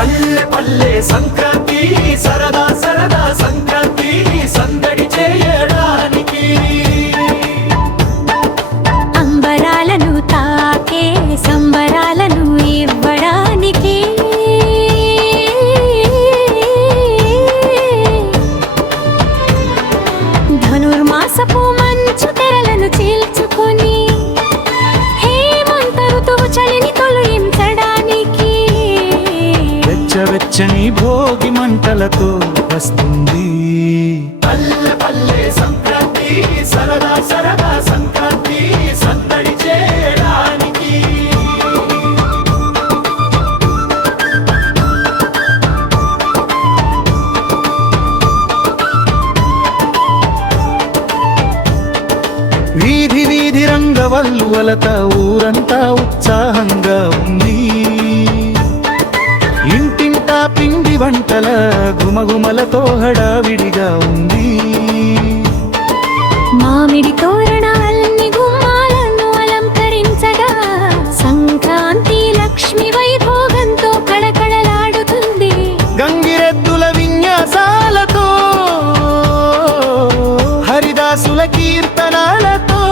పల్లె పల్లె సంక్రాంతి సరదా సరదా సంక్రాంతి సందడి చేయడానికి అంబరాలను తాకే సంబరాలను ఇవ్వడానికి ధనుర్మాసపు మంచు తెరలను చీల్చుకొని హేమంత ఋతువు చలిని తొలగించడానికి వెచ్చని భోగి మంటలతో వస్తుంది పల్లె పల్లె సంక్రాంతి సరదా సరదా సంక్రాంతి సందడి చేయడానికి వీధి వీధి రంగవల్లువలత ఊరంతా ఉత్సాహంగా ఉంది ఇంటింటా పిండి వంటల గుమగుమలతో హడావిడిగా ఉంది మామిడి తోరణాల్ని గుమ్మాలను అలంకరించగా సంక్రాంతి లక్ష్మి వైభోగంతో కళకళలాడుతుంది గంగిరెద్దుల విన్యాసాలతో హరిదాసుల కీర్తనాలతో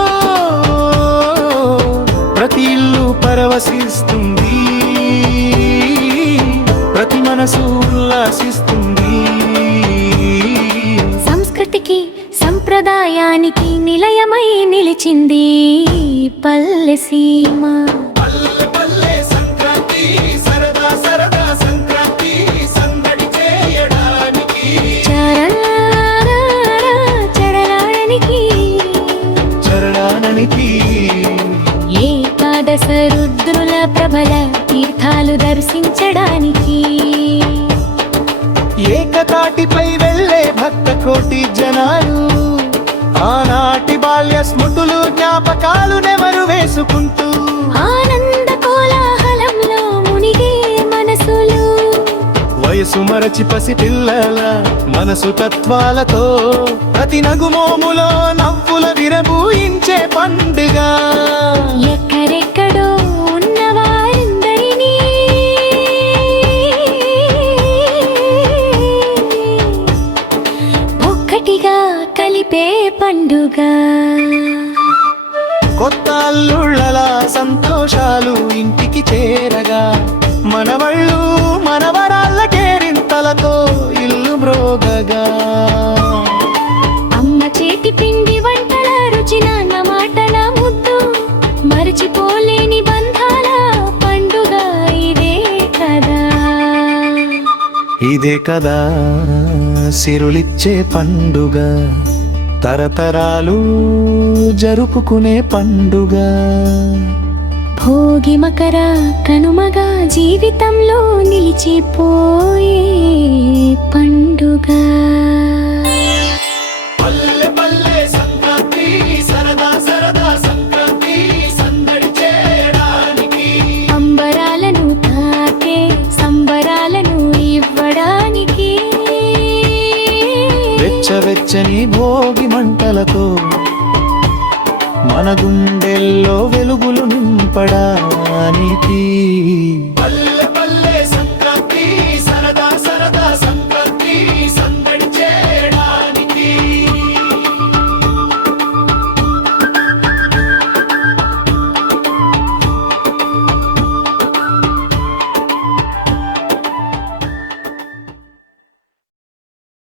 ప్రతి ఇల్లు పరవశిస్తుంది ప్రతి మనసు ఉల్లాసిస్తుంది సంస్కృతికి సంప్రదాయానికి నిలయమై నిలిచింది పల్లె సీమ పల్లె పల్లె సంక్రాంతి సరదా సరదా సంక్రాంతి సందడి చేయడానికి చరణానికి ఏకాదశ రుద్రుల ప్రబల తీర్థాలు దర్శించడానికి ఏకతాటిపై వెళ్ళే భక్త కోటి జనాలు ఆనాటి బాల్య స్మృతులు జ్ఞాపకాలు నెమరు వేసుకుంటూ ఆనంద కోలాహలంలో మునిగే మనసులు వయసు మరచి పసి పిల్లల మనసు తత్వాలతో ప్రతి నగుమోములో నవ్వుల విరబూయించే పండుగ ఎక్కడెక్కడో ఉన్న వారందరినీ ఒక్కటిగా కలిపే పండుగ కొత్త అల్లుళ్ళలా సంతోషాలు ఇంటికి చేరగా మనవళ్ళు మనవరాళ్ళ కేరింతలతో ఇల్లు మ్రోగగా అమ్మ చేతి పిండి వంటల రుచి నాన్న మాటల ముద్దు మరచిపోలేని బంధాల పండుగ ఇదే కదా సిరులిచ్చే పండుగ తరతరాలు జరుపుకునే పండుగ భోగి మకర కనుమగా జీవితంలో నిలిచిపోయే పండుగ పల్లె పల్లె సంక్రాంతి సరదా సరదా సంక్రాంతి సందడి చేయడానికి అంబరాలను తాకే సంబరాలను ఇవ్వడానికి వెచ్చని భోగి మంటలతో మన గుండెల్లో వెలుగులు నింపడానికి పల్లె